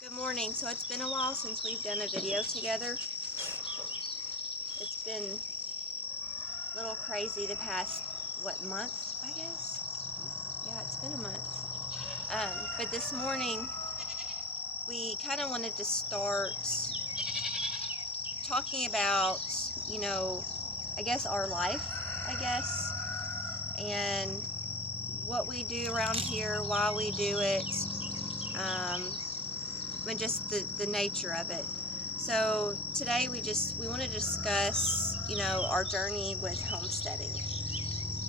Good morning. So it's been a while since we've done a video together. It's been a little crazy the past, month, I guess? Yeah, it's been a month. But this morning, we kind of wanted to start talking about, I guess our life, and what we do around here, why we do it, and just the nature of it. So today we want to discuss, our journey with homesteading,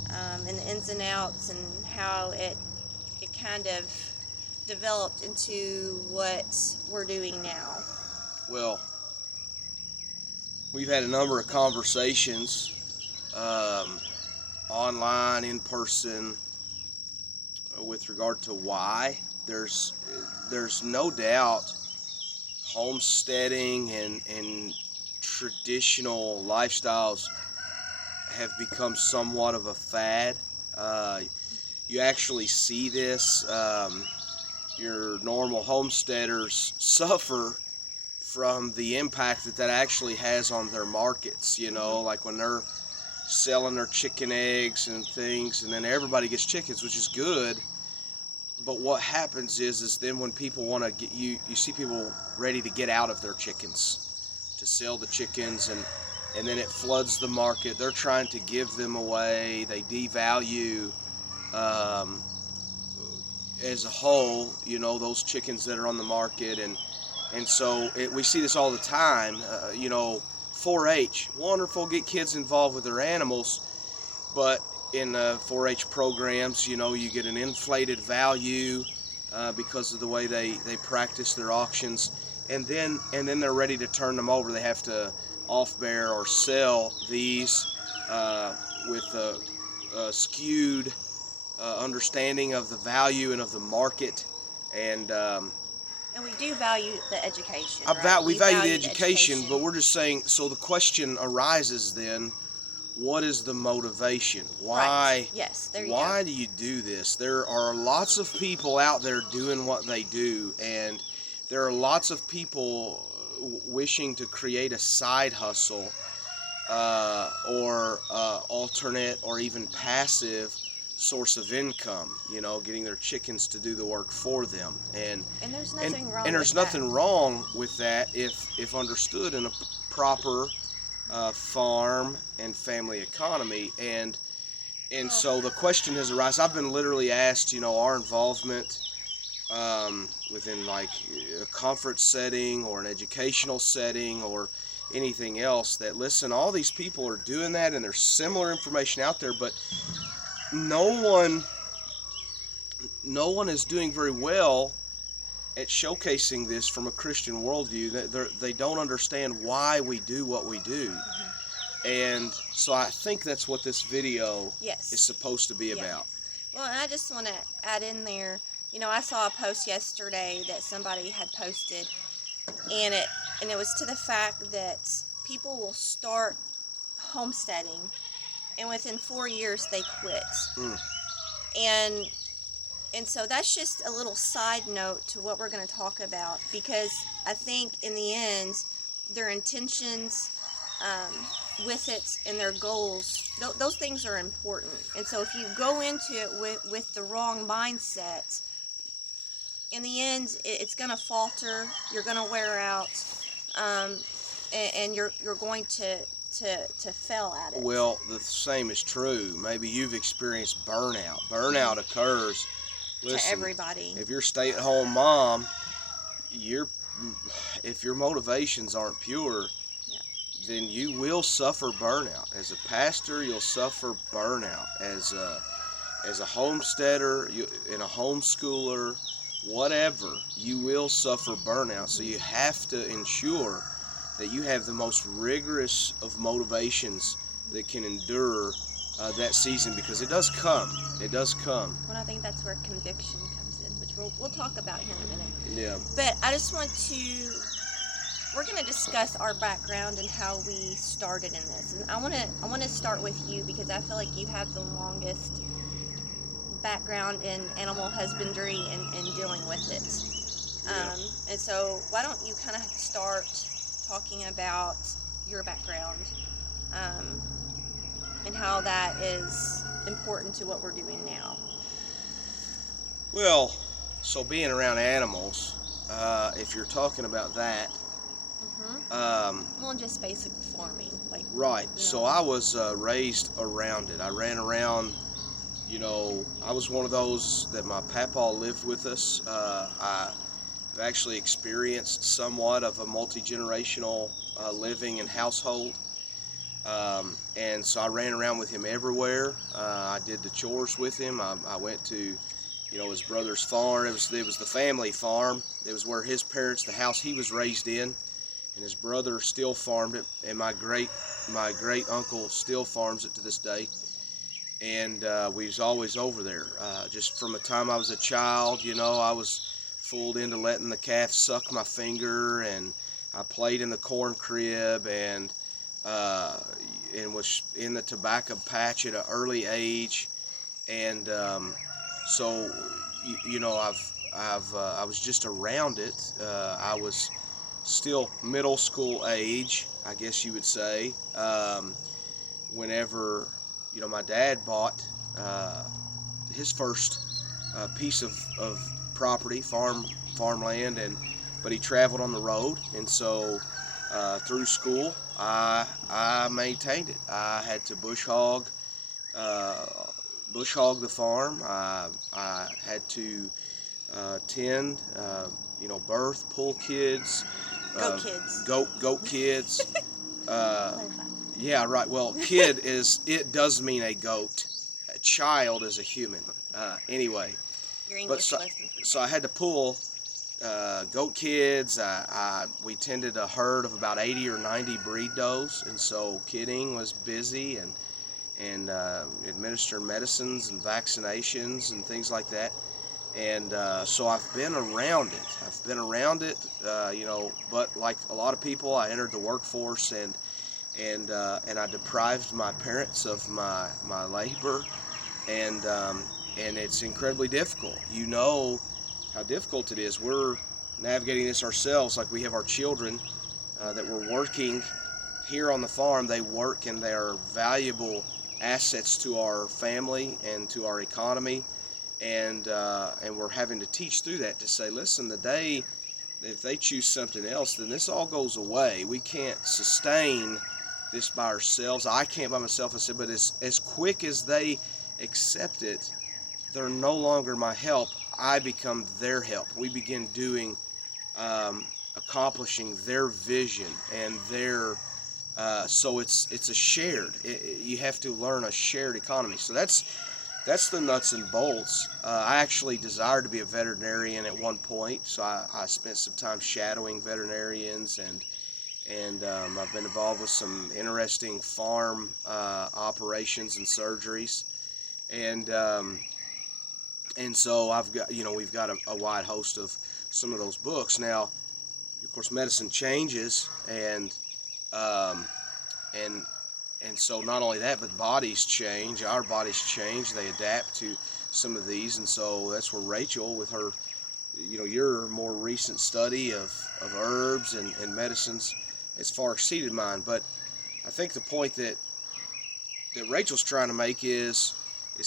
and the ins and outs, and how it kind of developed into what we're doing now. Well, we've had a number of conversations, online, in person, with regard to why. There's no doubt homesteading and traditional lifestyles have become somewhat of a fad. You actually see this. Your normal homesteaders suffer from the impact that actually has on their markets, like when they're selling their chicken eggs and things, and then everybody gets chickens, which is good. But what happens is then when people want to get, you see people ready to get out of their chickens, to sell the chickens, and then it floods the market. They're trying to give them away. They devalue, as a whole, those chickens that are on the market, and so we see this all the time. 4-H, wonderful, get kids involved with their animals, but in 4-H programs, you get an inflated value because of the way they practice their auctions, and then they're ready to turn them over. They have to off-bear or sell these with a skewed understanding of the value and of the market, and we do value the education. We value the education, but we're just saying. So the question arises then: what is the motivation? Why? Right. Yes. There you why go. do you do this? There are lots of people out there doing what they do, and there are lots of people wishing to create a side hustle, or alternate or even passive source of income, getting their chickens to do the work for them, and there's nothing wrong. And there's nothing wrong with that if understood in a proper farm and family economy, and so the question has arisen. I've been literally asked, our involvement within like a conference setting or an educational setting or anything else. That, listen, all these people are doing that, and there's similar information out there, but no one is doing very well at showcasing this from a Christian worldview. They don't understand why we do what we do. And so I think that's what this video is supposed to be about. Well, and I just want to add in there, I saw a post yesterday that somebody had posted, and it was to the fact that people will start homesteading, and within 4 years they quit. And so that's just a little side note to what we're going to talk about, because I think in the end, their intentions with it and their goals, those things are important. And so if you go into it with the wrong mindset, in the end, it's going to falter, you're going to wear out, and you're going to fail at it. Well, the same is true. Maybe you've experienced burnout. Burnout occurs, listen, to everybody. If you're a stay-at-home mom, if your motivations aren't pure, then you will suffer burnout. As a pastor, you'll suffer burnout. As a homesteader, and a homeschooler, whatever, you will suffer burnout. So you have to ensure that you have the most rigorous of motivations that can endure that season, because it does come. It does come. Well, I think that's where conviction comes in, which we'll talk about here in a minute. Yeah. But I just we're going to discuss our background and how we started in this. And I want to start with you, because I feel like you have the longest background in animal husbandry and dealing with it. Yeah. And so why don't you kind of start talking about your background, um, and how that is important to what we're doing now. Well, so being around animals, if you're talking about that, Well, and just basic farming, like, right. you So know. I was raised around it. I ran around. I was one of those that my papa lived with us. I've actually experienced somewhat of a multi-generational living and household. And so I ran around with him everywhere. I did the chores with him. I went to, his brother's farm. It was the family farm. It was where his parents, the house he was raised in, and his brother still farmed it, and my great uncle still farms it to this day. And we was always over there. Just from the time I was a child, I was fooled into letting the calf suck my finger, and I played in the corn crib, uh, and was in the tobacco patch at an early age. And so, I was just around it. I was still middle school age, I guess you would say. Whenever my dad bought his first piece of property, farmland, but he traveled on the road, and so through school I maintained it. I had to uh, bush hog the farm. I had to tend, birth, pull kids, Go kids. goat kids. Uh, Clarify. yeah, right. Well, kid it does mean a goat. A child is a human. Anyway, Your but English so, lesson for so I had to pull goat kids. We tended a herd of about 80 or 90 breed does, and so kidding was busy, and administering medicines and vaccinations and things like that. And so I've been around it. But like a lot of people, I entered the workforce, and I deprived my parents of my labor, and it's incredibly difficult. You know how difficult it is. We're navigating this ourselves. Like, we have our children that we're working here on the farm. They work, and they are valuable assets to our family and to our economy, and we're having to teach through that to say, listen, the day if they choose something else, then this all goes away. We can't sustain this by ourselves. I can't by myself. I said, but as quick as they accept it, they're no longer my help. I become their help. We begin doing, accomplishing their vision and their. So it's a shared. You have to learn a shared economy. So that's the nuts and bolts. I actually desired to be a veterinarian at one point, so I spent some time shadowing veterinarians, and I've been involved with some interesting farm operations and surgeries, and so we've got a wide host of some of those books. Now, of course, medicine changes, um, and so not only that, but bodies change. Our bodies change. They adapt to some of these, and so that's where Rachel, with her, your more recent study of herbs and medicines, it's far exceeded mine. But I think the point that Rachel's trying to make is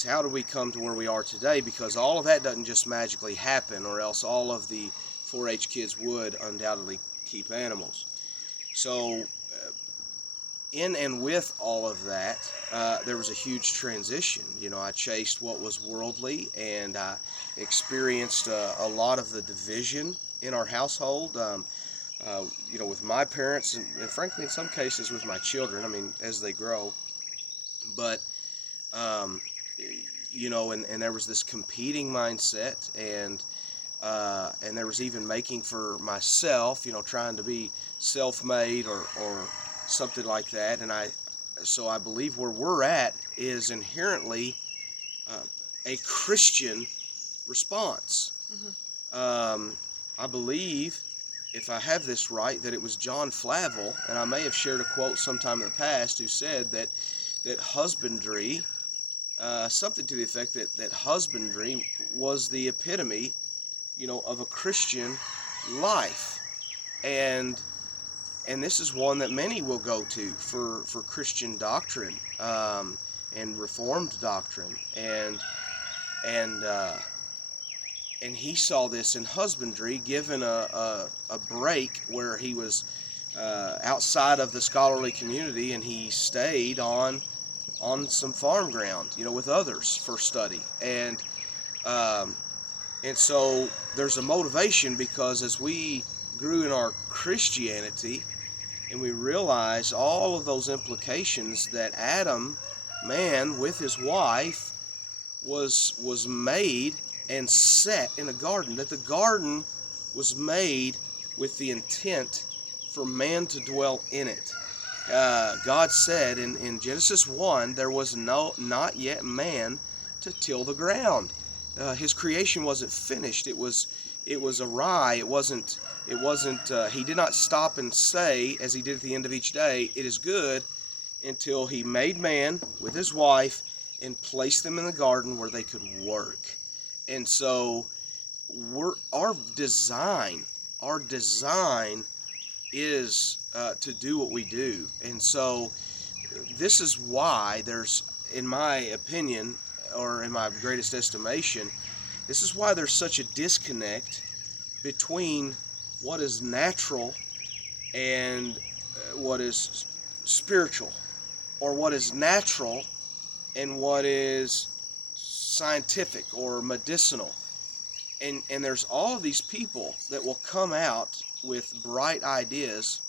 how do we come to where we are today? Because all of that doesn't just magically happen, or else all of the 4-H kids would undoubtedly keep animals. So in and with all of that, there was a huge transition. I chased what was worldly, and I experienced a lot of the division in our household. With my parents, and frankly, in some cases, with my children. I mean, as they grow. But um, and there was this competing mindset, and there was even making for myself. Trying to be self-made or something like that. So I believe where we're at is inherently uh, a Christian response. I believe, if I have this right, that it was John Flavel, and I may have shared a quote sometime in the past, who said that husbandry something to the effect that husbandry was the epitome, of a Christian life. And this is one that many will go to for Christian doctrine, and Reformed doctrine, and he saw this in husbandry, given a break where he was outside of the scholarly community, and he stayed on some farm ground, with others for study, and so there's a motivation, because as we grew in our Christianity, and we realize all of those implications that Adam, man, with his wife, was made and set in a garden, that the garden was made with the intent for man to dwell in it. God said in Genesis 1, there was not yet man to till the ground. His creation wasn't finished. It was awry. It wasn't. He did not stop and say, as he did at the end of each day, "It is good," until he made man with his wife and placed them in the garden where they could work. And so, our design is to do what we do. And so, this is why there's, in my opinion, or in my greatest estimation, this is why there's such a disconnect between what is natural and what is spiritual, or what is natural and what is scientific or medicinal. And there's all of these people that will come out with bright ideas,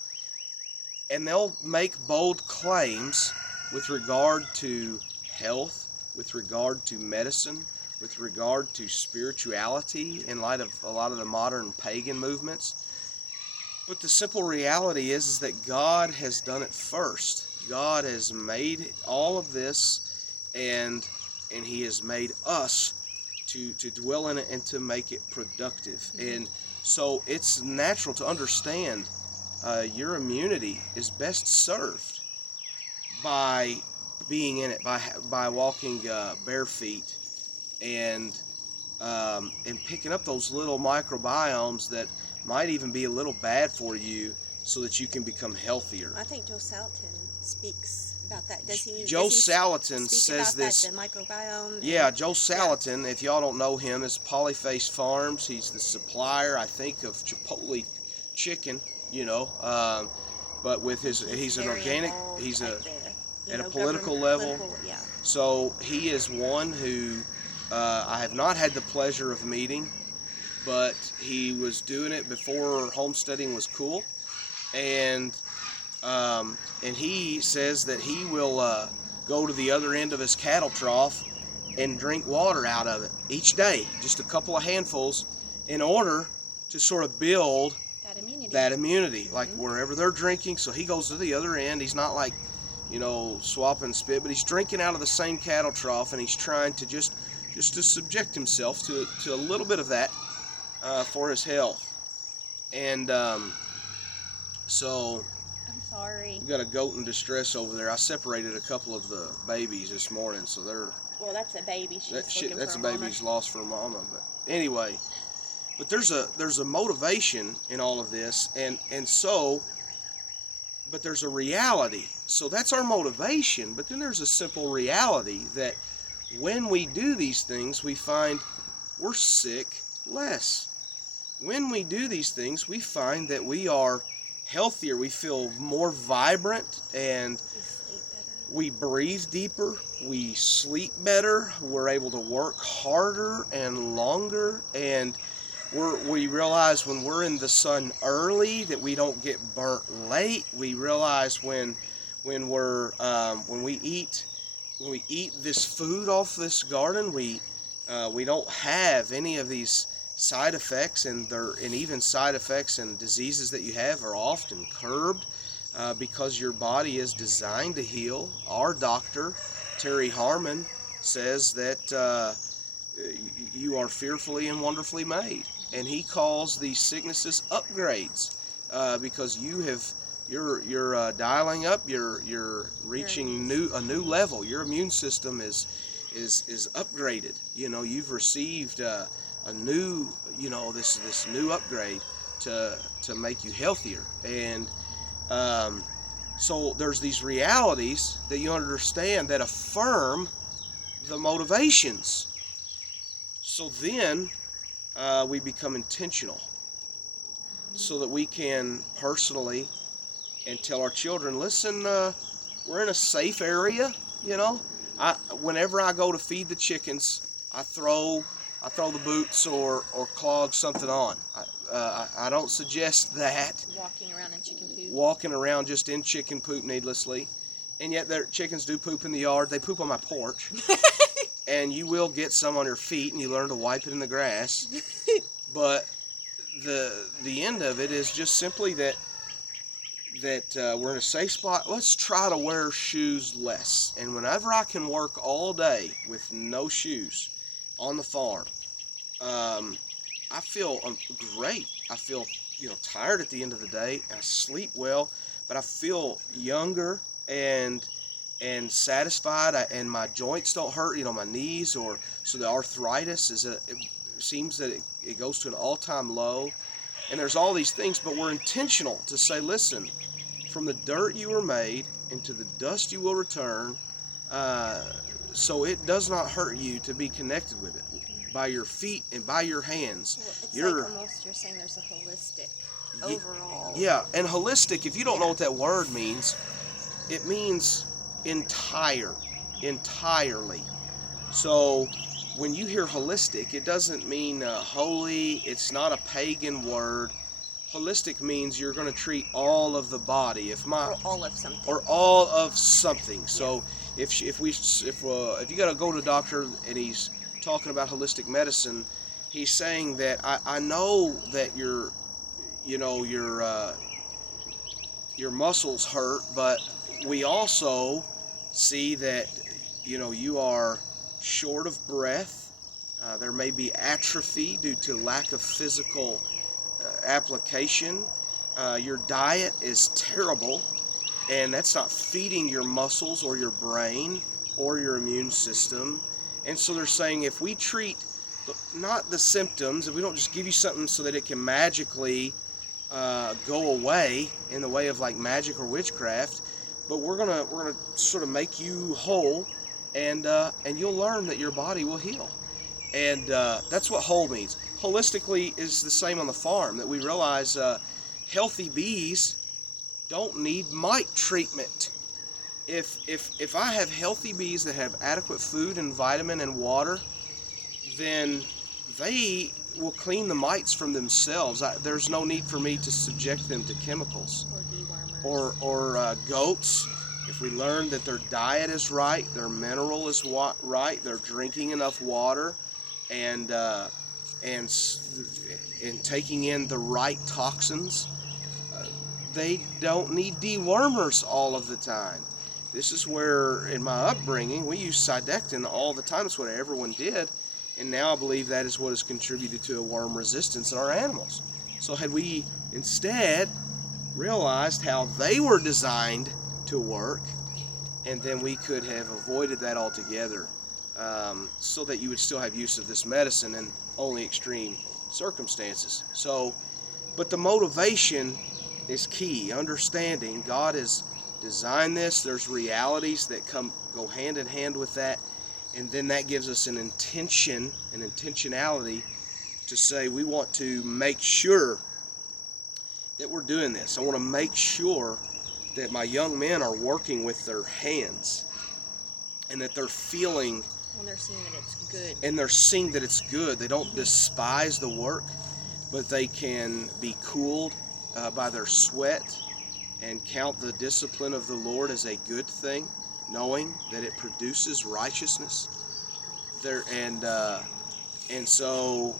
and they'll make bold claims with regard to health, with regard to medicine, with regard to spirituality, in light of a lot of the modern pagan movements. But the simple reality is that God has done it first. God has made all of this, and he has made us to dwell in it and to make it productive. And so it's natural to understand your immunity is best served by being in it, by walking bare feet, and picking up those little microbiomes that might even be a little bad for you, so that you can become healthier. I think Joe Salatin speaks about that. Joe Salatin says this. The microbiome. Yeah, Joe Salatin, if y'all don't know him, is Polyface Farms. He's the supplier, I think, of Chipotle chicken, but with he's an organic, he's at a political level. Yeah. So he is one who I have not had the pleasure of meeting, but he was doing it before homesteading was cool, and he says that he will go to the other end of his cattle trough and drink water out of it each day, just a couple of handfuls, in order to sort of build that immunity, like wherever they're drinking. So he goes to the other end. He's not like, swapping spit, but he's drinking out of the same cattle trough, and he's trying to just to subject himself to a little bit of that for his health. And so I'm sorry. We got a goat in distress over there. I separated a couple of the babies this morning, so they're. Well, that's a baby. That's a baby's lost for a mama. But anyway, but there's a motivation in all of this, and so. But there's a reality. So that's our motivation. But then there's a simple reality that when we do these things, we find we're sick less. When we do these things, we find that we are healthier. We feel more vibrant, and we breathe deeper. We sleep better. We're able to work harder and longer, and we realize when we're in the sun early that we don't get burnt late. We realize when we eat this food off this garden, we don't have any of these side effects, and even side effects and diseases that you have are often curbed because your body is designed to heal. Our doctor, Terry Harmon, says that you are fearfully and wonderfully made, and he calls these sicknesses upgrades because you're dialing up, you're reaching a new level. Your immune system is is upgraded. You've received a new, this new upgrade to make you healthier. And so there's these realities that you understand that affirm the motivations. So then we become intentional, so that we can personally and tell our children, listen, we're in a safe area. Whenever I go to feed the chickens, I throw the boots or clog something on. I don't suggest that. Walking around just in chicken poop needlessly. And yet their chickens do poop in the yard. They poop on my porch. And you will get some on your feet, and you learn to wipe it in the grass. But the end of it is just simply that we're in a safe spot. Let's try to wear shoes less. And whenever I can work all day with no shoes on the farm, I feel great. I feel tired at the end of the day. I sleep well, but I feel younger and satisfied, and my joints don't hurt, my knees, so the arthritis it seems that it goes to an all-time low. And there's all these things, but we're intentional to say, listen, from the dirt you were made, into the dust you will return, so it does not hurt you to be connected with it by your feet and by your hands. Well, it's you're saying there's a holistic overall. Yeah, and holistic, if you don't know what that word means, it means entirely. So when you hear holistic, it doesn't mean holy. It's not a pagan word. Holistic means you're going to treat all of the body. Or all of something. Or all of something. So if you got to go to a doctor and he's talking about holistic medicine, he's saying that I know that your muscles hurt, but we also see that you are short of breath. There may be atrophy due to lack of physical application. Your diet is terrible, and that's not feeding your muscles or your brain or your immune system. And so they're saying, if we treat not the symptoms, if we don't just give you something so that it can magically go away in the way of like magic or witchcraft, but we're gonna sort of make you whole, and you'll learn that your body will heal. And that's what whole means. Holistically is the same on the farm, that we realize healthy bees don't need mite treatment. If I have healthy bees that have adequate food and vitamin and water, then they will clean the mites from themselves. There's no need for me to subject them to chemicals. Or dewormers. Or goats. If we learn that their diet is right, their mineral is right, they're drinking enough water, and taking in the right toxins, they don't need dewormers all of the time. This is where, in my upbringing, we used Cydectin all the time. That's what everyone did. And now I believe that is what has contributed to a worm resistance in our animals. So had we instead realized how they were designed to work, and then we could have avoided that altogether, so that you would still have use of this medicine in only extreme circumstances. So, but the motivation is key. Understanding God has designed this. There's realities that go hand in hand with that. And then that gives us an intention, an intentionality to say we want to make sure that we're doing this. I want to make sure that my young men are working with their hands, and that they're feeling, and they're seeing that it's good. And they're seeing that it's good. They don't despise the work, but they can be cooled by their sweat and count the discipline of the Lord as a good thing, knowing that it produces righteousness. So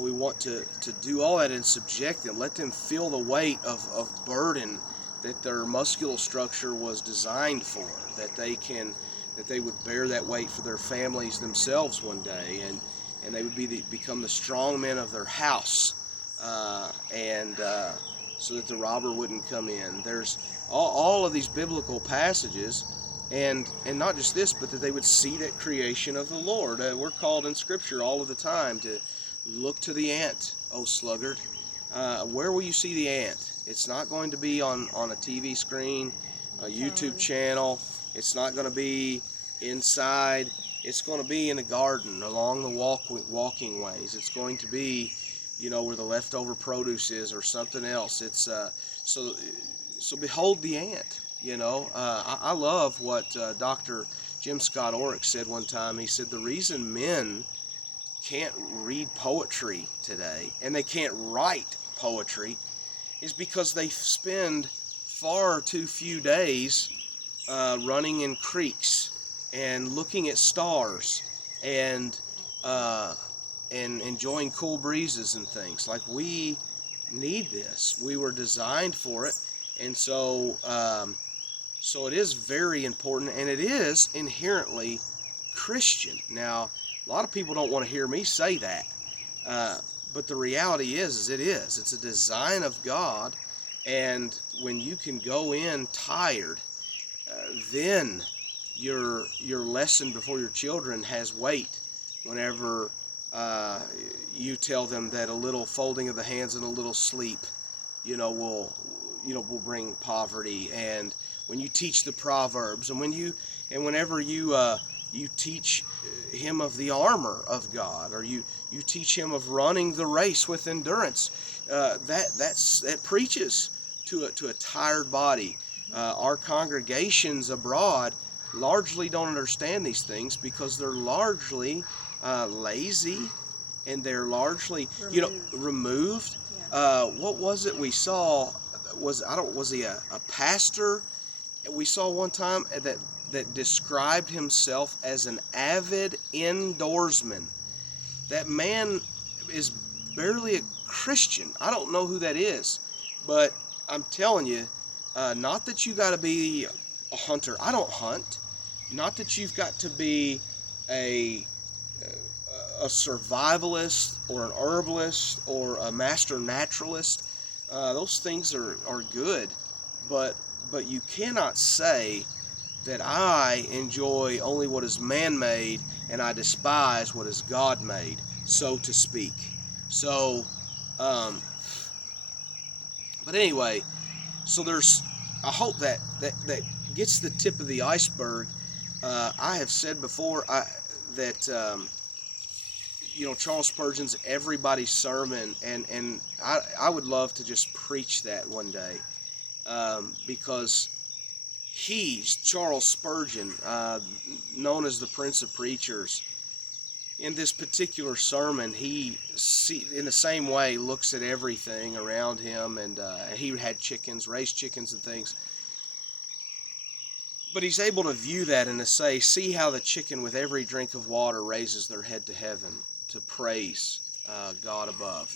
we want to do all that and subject them, let them feel the weight of burden that their muscular structure was designed for, that they would bear that weight for their families themselves one day, and they would become the strong men of their house, so that the robber wouldn't come in. There's all of these biblical passages And not just this, but that they would see that creation of the Lord. We're called in Scripture all of the time to look to the ant, O sluggard. Where will you see the ant? It's not going to be on a TV screen, a YouTube channel. It's not going to be inside. It's going to be in the garden, along the walking ways. It's going to be, where the leftover produce is, or something else. It's so behold the ant. I love what Dr. Jim Scott Orick said one time. He said the reason men can't read poetry today, and they can't write poetry, is because they spend far too few days running in creeks and looking at stars and enjoying cool breezes and things. Like, we need this. We were designed for it, and so it is very important, and it is inherently Christian. Now, a lot of people don't want to hear me say that, but the reality is it is. It's a design of God, and when you can go in tired, then your lesson before your children has weight. Whenever you tell them that a little folding of the hands and a little sleep, will bring poverty, and when you teach the Proverbs, and whenever you teach him of the armor of God, or you teach him of running the race with endurance, that preaches to a tired body. Our congregations abroad largely don't understand these things because they're largely lazy, and they're largely removed. What was it we saw? Was he a pastor? We saw one time that described himself as an avid indoorsman. That man is barely a Christian. I don't know who that is, but I'm telling you, not that you got to be a hunter. I don't hunt. Not that you've got to be a survivalist or an herbalist or a master naturalist. Those things are good, but you cannot say that I enjoy only what is man-made and I despise what is God-made, so to speak. So, but anyway, so I hope that gets the tip of the iceberg. I have said before that Charles Spurgeon's Everybody's Sermon, and I would love to just preach that one day, because Charles Spurgeon, known as the Prince of Preachers, in this particular sermon, he in the same way looks at everything around him, and he had raised chickens and things. But he's able to view that and to say, see how the chicken with every drink of water raises their head to heaven to praise God above.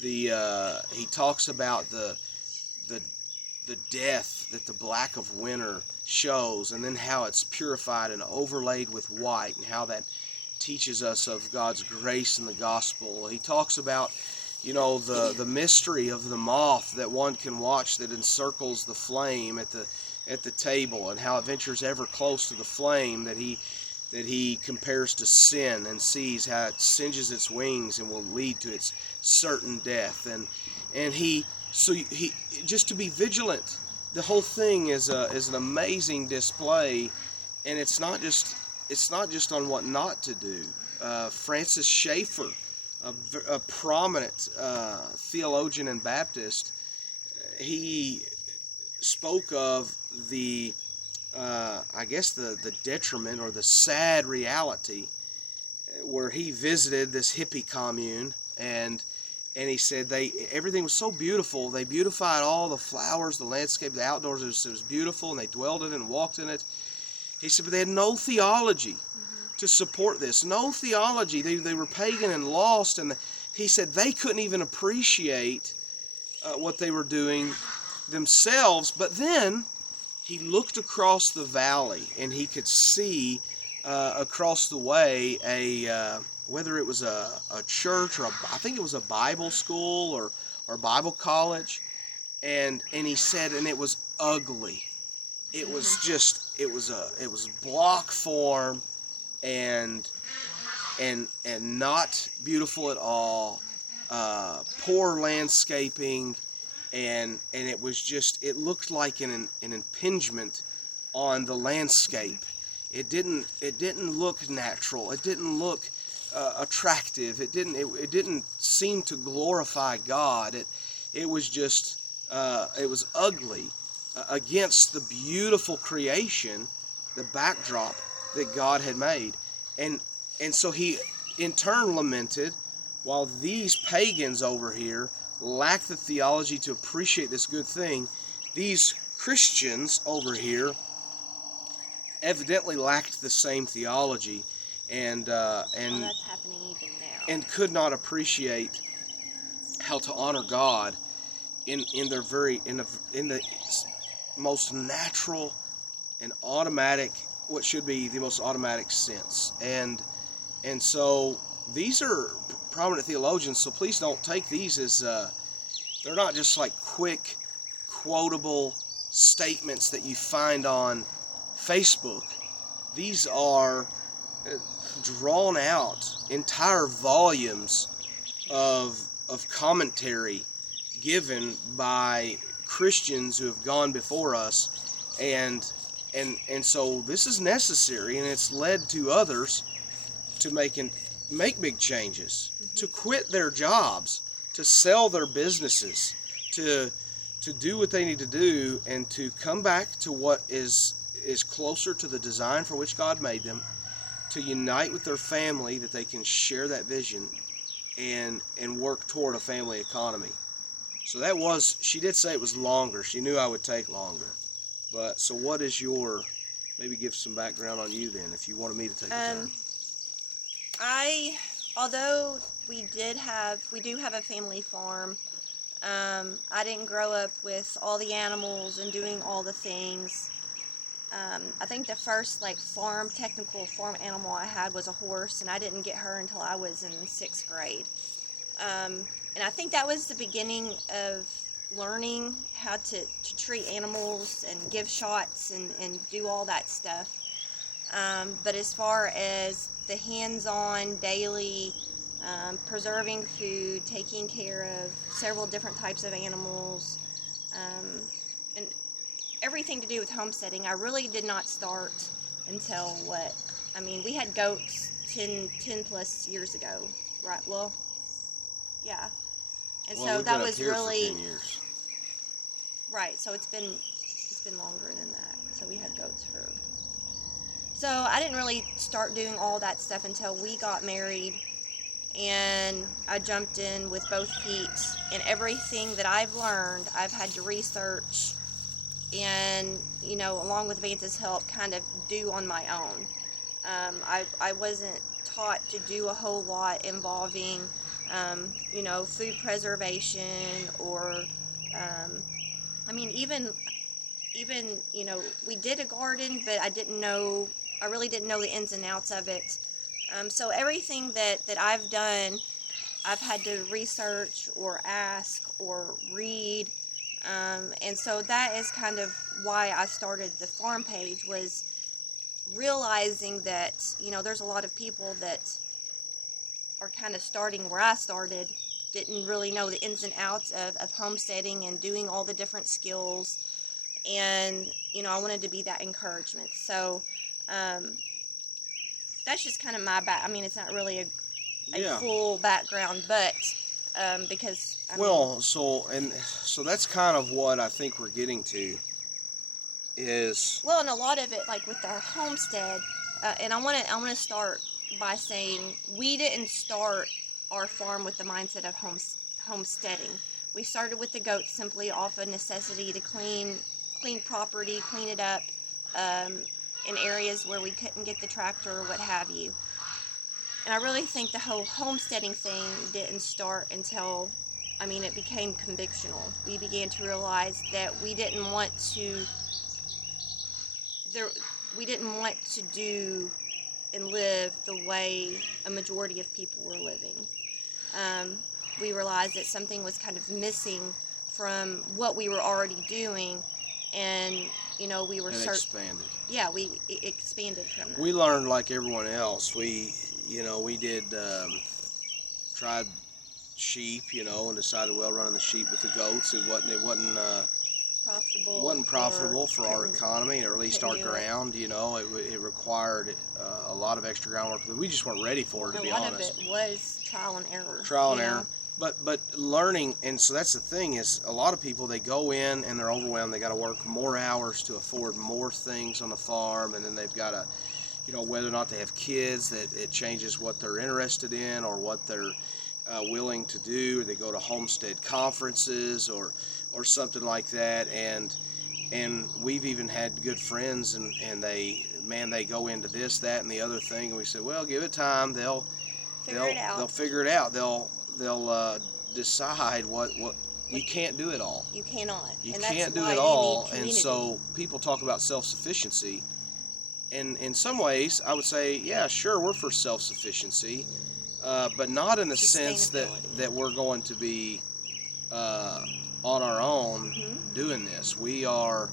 He talks about the death that the black of winter shows, and then how it's purified and overlaid with white, and how that teaches us of God's grace in the gospel. He talks about the mystery of the moth that one can watch that encircles the flame at the table, and how it ventures ever close to the flame that he compares to sin, and sees how it singes its wings and will lead to its certain death. And he just to be vigilant. The whole thing is an amazing display, and it's not just on what not to do. Francis Schaeffer, a prominent theologian and Baptist, he spoke of the detriment or the sad reality where he visited this hippie commune, and he said everything was so beautiful. They beautified all the flowers, the landscape, the outdoors. It was beautiful, and they dwelled in it and walked in it. He said, but they had no theology to support this. No theology. They were pagan and lost, and he said they couldn't even appreciate what they were doing themselves. But then he looked across the valley, and he could see across the way whether it was a church or I think it was a Bible school or Bible college, and he said, and it was ugly. it was just it was block form and not beautiful at all. Poor landscaping, and it looked like an impingement on the landscape. It didn't look natural. It didn't look attractive. It didn't seem to glorify God. It was just it was ugly against the beautiful creation, the backdrop that God had made, and so he in turn lamented, while these pagans over here lack the theology to appreciate this good thing, these Christians over here evidently lacked the same theology, and Well, that's happening even now. and could not appreciate how to honor God in the most natural and automatic, what should be the most automatic sense. And so these are prominent theologians, so please don't take these as they're not just like quick quotable statements that you find on Facebook. These are drawn out entire volumes of commentary given by Christians who have gone before us, and so this is necessary, and it's led to others to make big changes, to quit their jobs, to sell their businesses, to do what they need to do, and to come back to what is closer to the design for which God made them, to unite with their family that they can share that vision and work toward a family economy. So she did say it was longer. She knew I would take longer. But so what is maybe give some background on you then, if you wanted me to take the turn. Although we do have a family farm, I didn't grow up with all the animals and doing all the things. I think the first technical farm animal I had was a horse, and I didn't get her until I was in 6th grade. And I think that was the beginning of learning how to treat animals and give shots and do all that stuff. But as far as the hands-on daily preserving food, taking care of several different types of animals, and everything to do with homesteading, I really did not start until we had goats 10 plus years ago, right? Well, yeah. And so that was really 10 years. Right, so it's been longer than that. So we had goats for. So I didn't really start doing all that stuff until we got married, and I jumped in with both feet, and everything that I've learned, I've had to research and, along with Vance's help, kind of do on my own. I wasn't taught to do a whole lot involving, food preservation or, even, we did a garden, but I really didn't know the ins and outs of it. So everything that I've done, I've had to research or ask or read. And so that is kind of why I started the farm page, was realizing that, there's a lot of people that are kind of starting where I started, didn't really know the ins and outs of homesteading and doing all the different skills. And, I wanted to be that encouragement. So, that's just kind of my it's not really a full background, but, because, so that's kind of what I think we're getting to is... Well, and a lot of it, like with our homestead, and I want to start by saying we didn't start our farm with the mindset of homesteading. We started with the goats simply off of necessity to clean property, clean it up, in areas where we couldn't get the tractor or what have you. And I really think the whole homesteading thing didn't start until, it became convictional. We began to realize that we didn't want to do and live the way a majority of people were living. We realized that something was kind of missing from what we were already doing, and you know, we were And expanded. Yeah, we expanded from that. We learned like everyone else. We did tried sheep, and decided, well, running the sheep with the goats, it wasn't profitable for our economy, or at least our ground. It required a lot of extra groundwork that we just weren't ready for, to be honest. A lot of it was trial and error. Error. But learning, and so that's the thing, is a lot of people, they go in and they're overwhelmed. They got to work more hours to afford more things on the farm, and then they've got to, whether or not they have kids, that it changes what they're interested in or what they're willing to do. Or they go to homestead conferences or something like that, and we've even had good friends, and they go into this, that, and the other thing, and we said, well, give it time. They'll figure it out. They'll decide what you can't do it all. You cannot. You can't do it all, and so people talk about self-sufficiency, and in some ways, I would say, yeah, sure, we're for self-sufficiency, but not in the sense that we're going to be on our own doing this. We are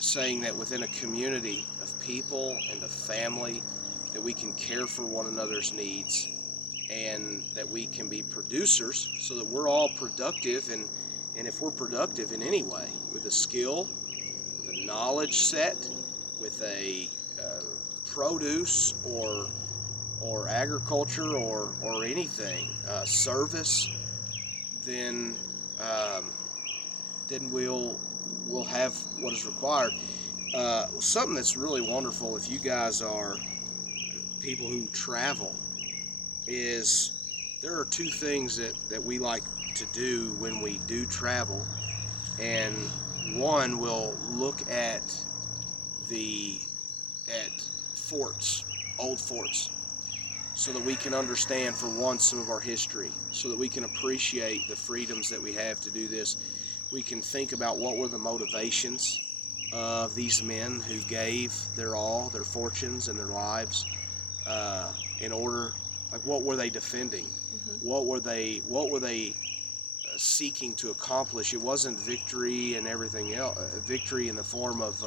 saying that within a community of people and of family, that we can care for one another's needs, and that we can be producers, so that we're all productive. And if we're productive in any way, with a skill, with a knowledge set, with a produce or agriculture or anything, service, then we'll have what is required. Something that's really wonderful, if you guys are people who travel, is there are two things that we like to do when we do travel. And one, we'll look at forts, old forts, so that we can understand, for one, some of our history, so that we can appreciate the freedoms that we have to do this. We can think about what were the motivations of these men who gave their all, their fortunes and their lives, in order, like, what were they defending? What were they seeking to accomplish? It wasn't victory and everything else. Victory in the form of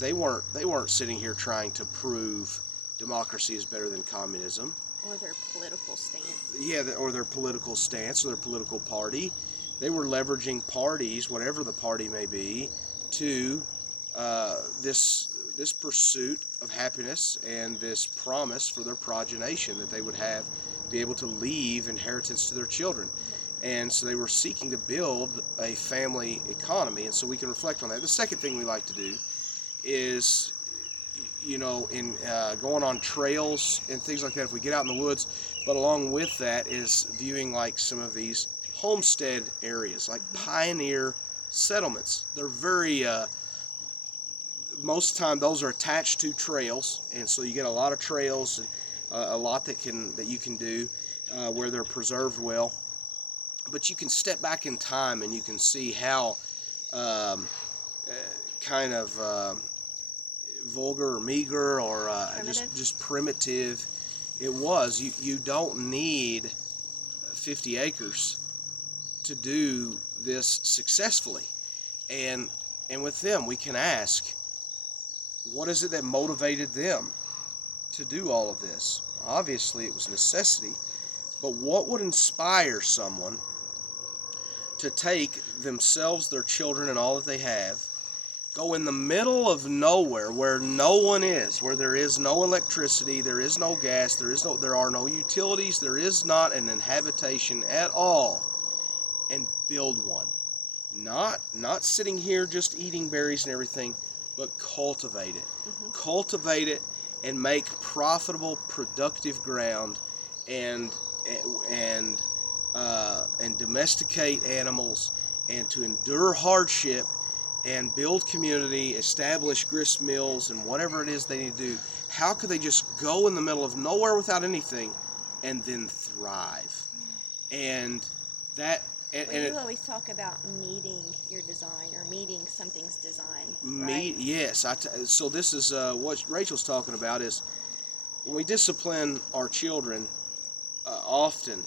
they weren't sitting here trying to prove democracy is better than communism, or their political stance. Yeah, or their political stance, or their political party. They were leveraging parties, whatever the party may be, to this pursuit of happiness and this promise for their progenation, that they would be able to leave inheritance to their children. And so they were seeking to build a family economy, and so we can reflect on that. The second thing we like to do is, in going on trails and things like that, if we get out in the woods, but along with that is viewing like some of these homestead areas, like pioneer settlements. They're very, most of the time those are attached to trails, and so you get a lot of trails and a lot that you can do where they're preserved well. But you can step back in time and you can see how kind of vulgar or meager or just primitive it was. You don't need 50 acres to do this successfully. And with them, we can ask, what is it that motivated them to do all of this? Obviously, it was necessity, but what would inspire someone to take themselves, their children, and all that they have, go in the middle of nowhere where no one is, where there is no electricity, there is no gas, there are no utilities, there is not an inhabitation at all, and build one? Not sitting here just eating berries and everything, but cultivate it. Cultivate it and make profitable, productive ground, and domesticate animals, and to endure hardship and build community, establish grist mills and whatever it is they need to do. How could they just go in the middle of nowhere without anything and then thrive? And that... you always talk about meeting your design, or meeting something's design, right? Yes. So this is what Rachel's talking about, is when we discipline our children, often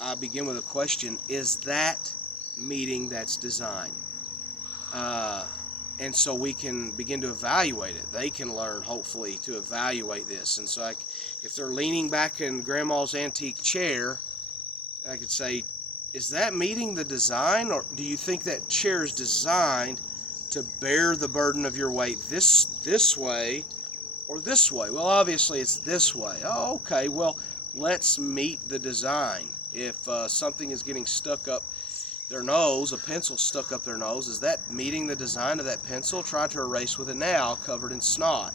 I begin with a question: is that meeting that's design? and so we can begin to evaluate it. They can learn, hopefully, to evaluate this. And so if they're leaning back in grandma's antique chair, I could say, is that meeting the design, or do you think that chair is designed to bear the burden of your weight this way or this way? Well, obviously it's this way. Oh, okay, well, let's meet the design. If something is getting stuck up their nose, a pencil stuck up their nose, is that meeting the design of that pencil? Try to erase with it now, covered in snot.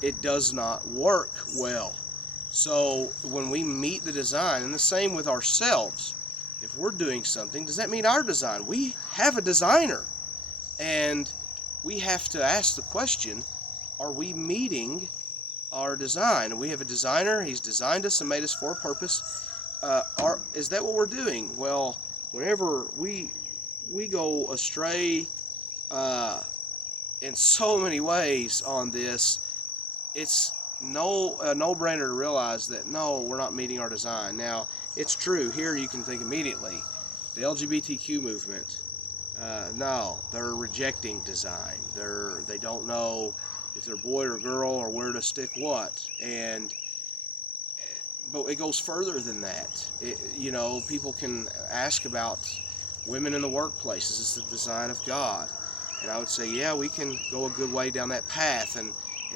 It does not work well. So when we meet the design, and the same with ourselves, if we're doing something, does that meet our design? We have a designer, and we have to ask the question, are we meeting our design? We have a designer. He's designed us and made us for a purpose. Is that what we're doing? Well, whenever we go astray in so many ways on this, it's a no-brainer to realize that no, we're not meeting our design. Now, it's true. Here you can think immediately, the LGBTQ movement. No, they're rejecting design. They don't know if they're boy or girl or where to stick what. But it goes further than that. People can ask about women in the workplace. Is this the design of God? And I would say, yeah, we can go a good way down that path and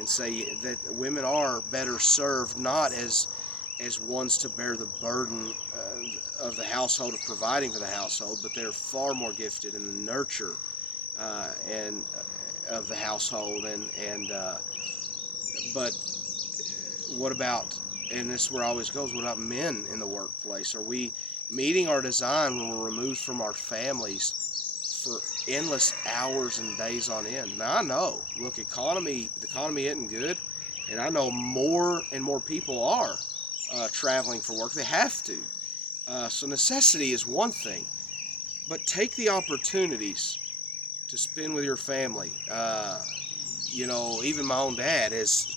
say that women are better served not as ones to bear the burden of the household, of providing for the household, but they're far more gifted in the nurture and of the household. But what about, and this is where it always goes, what about men in the workplace? Are we meeting our design when we're removed from our families for endless hours and days on end? Now, I know, look, the economy isn't good, and I know more and more people are traveling for work. They have to. So necessity is one thing, but take the opportunities to spend with your family. Even my own dad has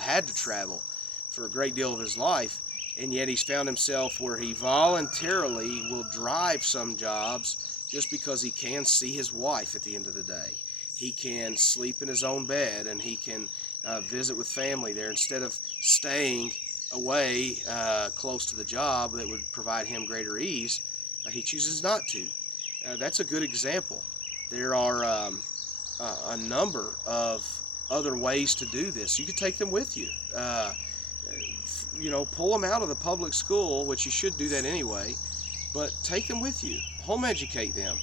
had to travel for a great deal of his life, and yet he's found himself where he voluntarily will drive some jobs just because he can see his wife at the end of the day. He can sleep in his own bed, and he can visit with family there instead of staying away close to the job that would provide him greater ease. He chooses not to. That's a good example. There are a number of other ways to do this. You could take them with you. Pull them out of the public school, which you should do that anyway, but take them with you. Home educate them.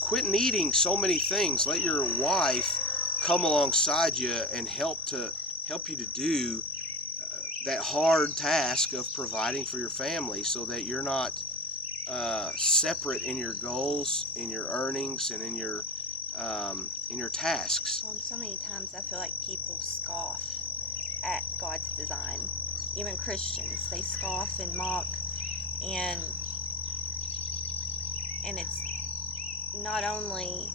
Quit needing so many things. Let your wife come alongside you and help you to do that hard task of providing for your family, so that you're not separate in your goals, in your earnings, and in your tasks. Well, so many times I feel like people scoff at God's design. Even Christians, they scoff and mock, and it's not only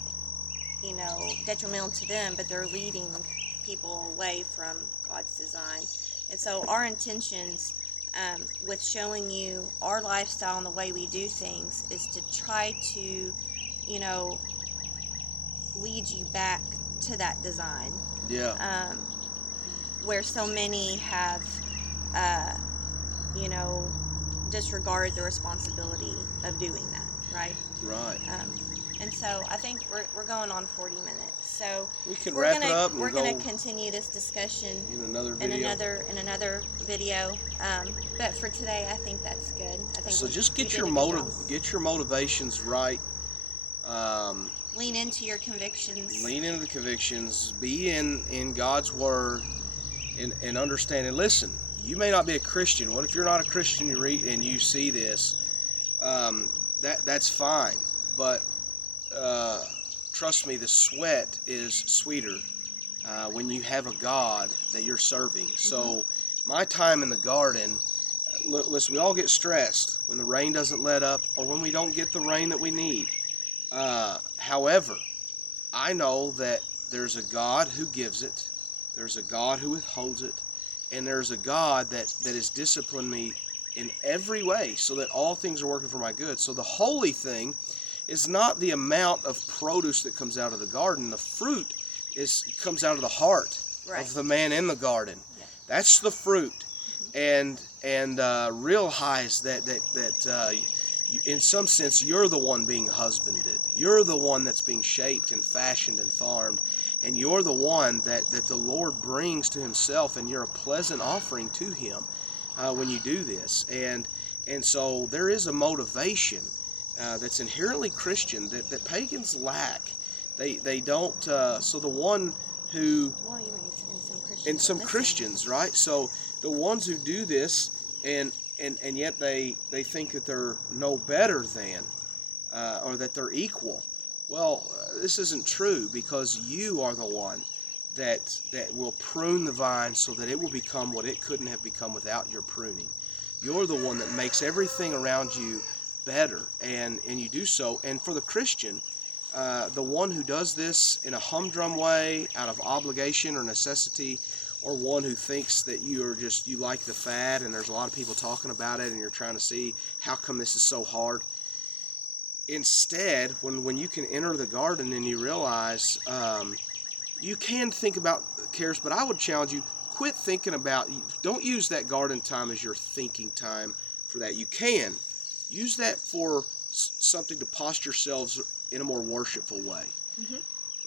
detrimental to them, but they're leading people away from God's design. And so our intentions with showing you our lifestyle and the way we do things is to try to lead you back to that design. Yeah. Where so many have disregarded the responsibility of doing that, right? Right. And so I think we're going on 40 minutes. So we can wrap it up. We're going to continue this discussion in another video. In another video. But for today, I think that's good. I think so. Just get your motivations right. Lean into your convictions. Lean into the convictions. Be in God's Word, and understand. And listen, you may not be a Christian. What if you're not a Christian? You read and you see this. That's fine. But trust me, the sweat is sweeter when you have a God that you're serving. Mm-hmm. So my time in the garden, listen, we all get stressed when the rain doesn't let up or when we don't get the rain that we need. However, I know that there's a God who gives it, there's a God who withholds it, and there's a God that has disciplined me in every way so that all things are working for my good. So the holy thing is not the amount of produce that comes out of the garden. The fruit comes out of the heart Right. of the man in the garden. Yeah. That's the fruit. And realize that in some sense you're the one being husbanded. You're the one that's being shaped and fashioned and farmed, and you're the one that the Lord brings to himself, and you're a pleasant offering to him when you do this. And so there is a motivation that's inherently Christian that pagans lack. They don't. So the one who, Well, you mean in some Christians. in some Christians, right? So the ones who do this and yet they think that they're no better than or that they're equal. Well, this isn't true, because you are the one that will prune the vine so that it will become what it couldn't have become without your pruning. You're the one that makes everything around you better, and you do so. And for the Christian, the one who does this in a humdrum way, out of obligation or necessity, or one who thinks that you like the fad and there's a lot of people talking about it and you're trying to see how come this is so hard. Instead, when you can enter the garden and you realize you can think about cares, but I would challenge you, quit thinking about, don't use that garden time as your thinking time for that. You can use that for something to posture yourselves in a more worshipful way. Mm-hmm.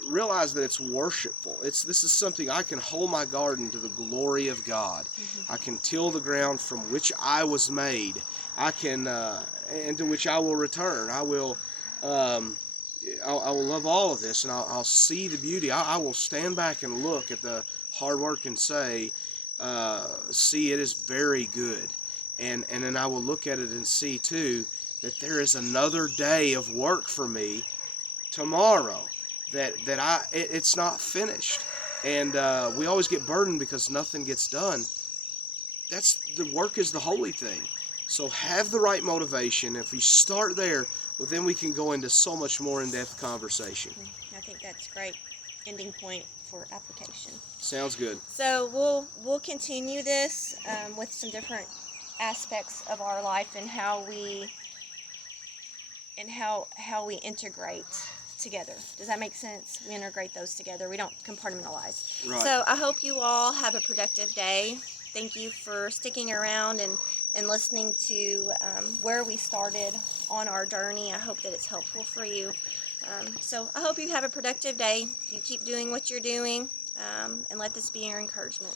Realize that it's worshipful. This is something I can hold my garden to the glory of God. Mm-hmm. I can till the ground from which I was made. I can and to which I will return. I will love all of this, and I'll see the beauty. I will stand back and look at the hard work and say, see, it is very good. And then I will look at it and see too that there is another day of work for me tomorrow. It's not finished, and we always get burdened because nothing gets done. That's the work is the holy thing. So have the right motivation. If we start there, well, then we can go into so much more in-depth conversation. I think that's a great ending point for application. Sounds good. So we'll continue this with some different aspects of our life and how we integrate together. Does that make sense? We integrate those together. We don't compartmentalize. Right. So I hope you all have a productive day. Thank you for sticking around and listening to where we started on our journey. I hope that it's helpful for you. So I hope you have a productive day. You keep doing what you're doing, and let this be your encouragement.